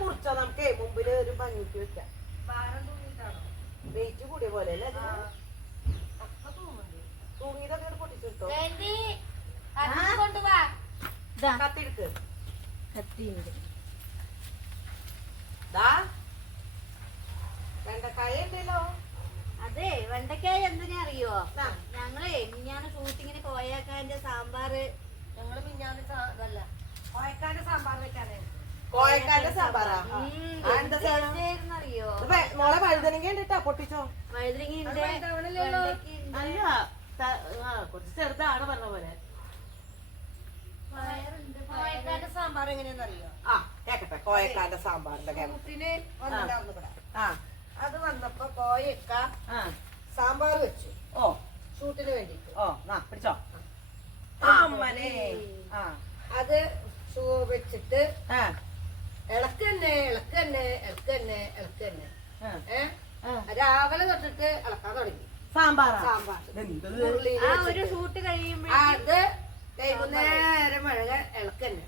മുറിച്ചോ നമുക്ക് മുമ്പില് ഒരു ഭംഗിക്ക് വെക്കാം. വെയിറ്റ് കൂടിയ പോലെ അല്ലേ തൂങ്ങിയതൊക്കെ പൊട്ടിച്ചെടുത്തോ. കത്തിയെടുക്ക്. കത്തിയുണ്ട്. വെണ്ടക്കായ ഉണ്ടല്ലോ. അതെ, വെണ്ടക്കായ എന്തിനാ അറിയോ? ഞങ്ങളെ മിഞ്ഞാന്ന് ഷൂട്ടിങ്ങിന് കോയക്കാന്റെ സാമ്പാറ് ഞങ്ങള് മിഞ്ഞാന്ന് കോയക്കാന്റെ സാമ്പാർ വെക്കാതെ. കോയക്കാന്റെ സാമ്പാറാ അറിയോ? മോളെ വഴുതനങ്ങ ഉണ്ടിട്ടാ പൊട്ടിച്ചോ. വഴുതനങ്ങ അല്ല കുറച്ച് ചെറുതാണ് പറഞ്ഞ പോലെ. കോയക്കാന്റെ സാമ്പാർ എങ്ങനെയാന്ന് അറിയോ? ആ കേക്കട്ടെ. കോയക്കാന്റെ സാമ്പാറിന്റെ അത് വന്നപ്പോ കോയക്ക സാമ്പാർ വെച്ചു. ഓ ഷൂട്ടിന് വേണ്ടിട്ട്. ഓ പിടിച്ചോ. അത് വെച്ചിട്ട് ഇളക്കന്നെ രാവിലെ തൊട്ടിട്ട് ഇളക്കാൻ തുടങ്ങി. സാമ്പാർ ആ ഒരു ഷൂട്ട് കഴിയുമ്പോ അത് വൈകുന്നേരം ഇളക്കന്നെ.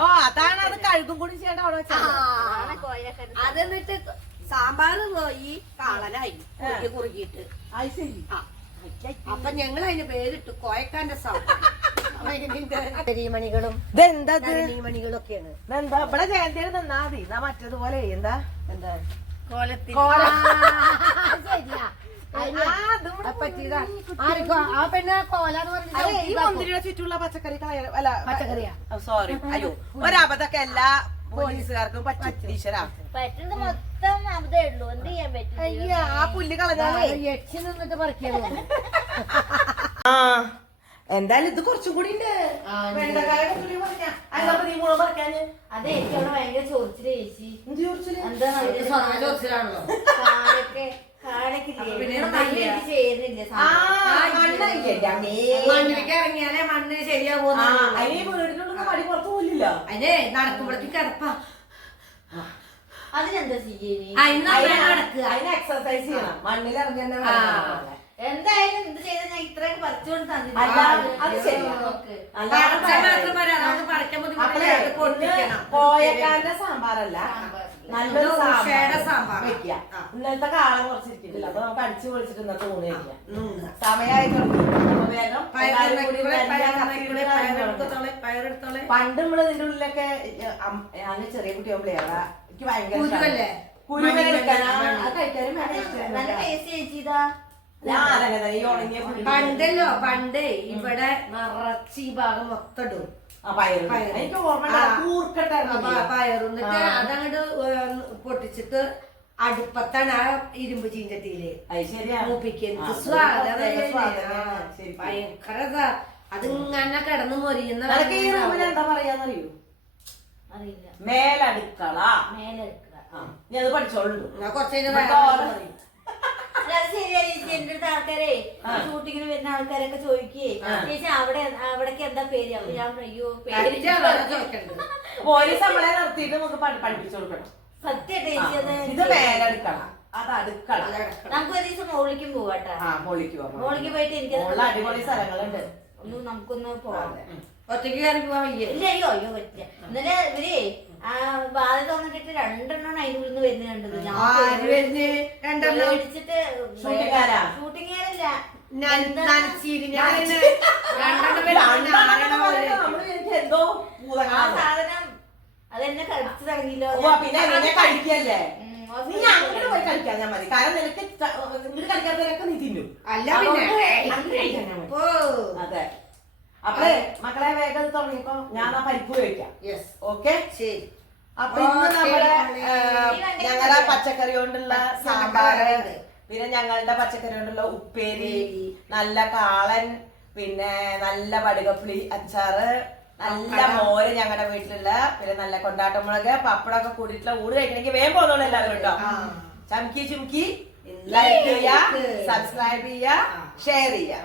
ഓ അതാണ് അത് കഴുകും കൂടി ചെയ്യേണ്ട അവിടെ വെച്ചാൽ. അത് എന്നിട്ട് സാമ്പാർ പോയി കാളനായി കുറുകിയിട്ട്. അപ്പൊ ഞങ്ങൾ അതിന് പേരിട്ടു കോയക്കാന്റെ സാമ്പാർ. മണികളും മണികളും ഒക്കെയാണ്. എന്താ ഇവിടെ ജയന്തിയിൽ നിന്നാ മതി. എന്നാ മറ്റേതുപോലെ എന്താ എന്താ കോലത്തിൽ ചുറ്റുള്ള പച്ചക്കറി അല്ല പച്ചക്കറിയാ. സോറി. അയ്യോ ഒരബദ്ധൊക്കെ എല്ലാ പോലീസുകാർക്കും പറ്റീശ്വരാ. പറ്റുന്നത് മൊത്തം അബദ്ധേ ഉള്ളൂ. എന്ത് ചെയ്യാൻ പറ്റും? അയ്യാ ആ പുല്ല് കളഞ്ഞാലേ യക്ഷി നിന്നിട്ട് പറിക്കാൻ. എന്തായാലും ഇത് കുറച്ചും കൂടി ഉണ്ട്. അതെ, എനിക്ക് അവിടെ ഭയങ്കര ചോദിച്ചിട്ട് ചേച്ചി. എന്താ ചോദിച്ചിട്ടാണല്ലോ മണ്ണിലേക്ക് ഇറങ്ങിയാലേ മണ്ണ് ശരിയാവോ? വീടിനുള്ള മടി പുറത്തു പോലില്ല. അതിനെ നടക്കുമ്പോഴേക്ക് കിടപ്പാ. അതിനെന്താ ചെയ്യേ? അതിന് എക്സർസൈസ് ചെയ്യണം. മണ്ണിൽ ഇറങ്ങി തന്നെ എന്തായാലും എന്ത് ചെയ്ത ഞാൻ ഇത്രയൊക്കെ പറിച്ചുകൊണ്ട് തന്നില്ല. കോയക്കാന്റെ സാമ്പാറല്ല, നല്ലൊരു സാമ്പാർ വെക്കുക. ഇന്നലത്തെ കാളം കുറച്ചിരിക്കുന്നില്ല. അപ്പൊ നമുക്ക് അടിച്ചു പൊളിച്ചിട്ട് ഇന്നത്തെ ഊണ് കഴിക്കാം. സമയമായിട്ടുണ്ട്. വേഗം പണ്ട് നമ്മള് ഇതിന്റെ ഉള്ളിലൊക്കെ ഞാൻ ചെറിയ കുട്ടിയാകുമ്പോഴേ എനിക്ക് ഭയങ്കര പണ്ടല്ലോ പണ്ട് ഇവിടെ നിറച്ച് ഈ ഭാഗം മൊത്തം ഇടും പയറുന്നിട്ട് അതങ്ങോട്ട് പൊട്ടിച്ചിട്ട് അടുപ്പത്താണ് ആ ഇരുമ്പ് ചീഞ്ചട്ടിയില് മൂപ്പിക്കുന്നത്. ഭയങ്കര അതിങ്ങനെ കിടന്ന് മൊരിയുന്ന. എന്താ പറയാന്നറിയോ? അറിയില്ല. മേലടുക്കള. ഞാൻ അത് പഠിച്ചോളൂ. കുറച്ച് എന്റെ അടുത്ത് ആൾക്കാരെ ഷൂട്ടിങ്ങിന് വരുന്ന ആൾക്കാരൊക്കെ ചോദിക്കേ ചേച്ചി അവിടേക്ക് എന്താ പേര്? അപ്പൊ ഞാൻ അയ്യോ പോലീസ് നമ്മളെ നിർത്തിയിട്ട് നമുക്ക് പഠിപ്പിച്ചു കൊടുക്കണം. സത്യമായിട്ട് ചേച്ചി അത് ഇത് മേലടുക്കള, അത് അടുക്കള. നമുക്ക് ഒരു ദിവസം മോളിലേക്കും പോവാട്ടെ. മോളിലേക്ക് പോയിട്ട് എനിക്ക് അടിപൊളി സ്ഥലങ്ങളുണ്ട്. നമുക്കൊന്ന് പോവാം. ഒറ്റയ്ക്ക് കയറി പോവാൻ വയ്യ. ഇല്ല അയ്യോ പറ്റില്ല. ഇന്നലെ ഇവരെ ബാധ തോന്നിട്ട് 2 എണ്ണമാണ് അതിന്റെ ഉള്ളിൽ നിന്ന് വരുന്നത് കണ്ടത്. മേടിച്ചിട്ട് ഷൂട്ടിങ്ങാരല്ല ആ സാധനം അതെന്നെ കഴിച്ചു തുടങ്ങിയല്ലോ. പിന്നെ കഴിക്കല്ലേ പോയി കഴിക്കാൻ മതി. കാരണം നിനക്ക് ഇങ്ങോട്ട് കഴിക്കാത്തവരൊക്കെ നീ തിന്നും. അല്ല അതെ. അപ്പഴേ മക്കളെ വേഗം തുടങ്ങിയപ്പോ ഞാൻ ആ പരിപ്പ് കഴിക്കാം. ഓക്കെ ശരി. അപ്പൊ ഇന്ന് നമ്മുടെ ഞങ്ങളുടെ പച്ചക്കറി കൊണ്ടുള്ള സാമ്പാറ്, പിന്നെ ഞങ്ങളുടെ പച്ചക്കറി കൊണ്ടുള്ള ഉപ്പേരി, നല്ല കാളൻ, പിന്നെ നല്ല വടുകപ്പുളി അച്ചാറ്, നല്ല മോര് ഞങ്ങളുടെ വീട്ടിലുള്ള, പിന്നെ നല്ല കൊണ്ടാട്ടമുളക്, പപ്പടമൊക്കെ കൂടിയിട്ടുള്ള ഊട് കഴിക്കണമെങ്കിൽ വേഗം പോകുന്നുള്ളൂ എല്ലാവരും കേട്ടോ. ചുമക്കി ലൈക്ക് ചെയ്യുക, സബ്സ്ക്രൈബ് ചെയ്യുക, ഷെയർ ചെയ്യുക.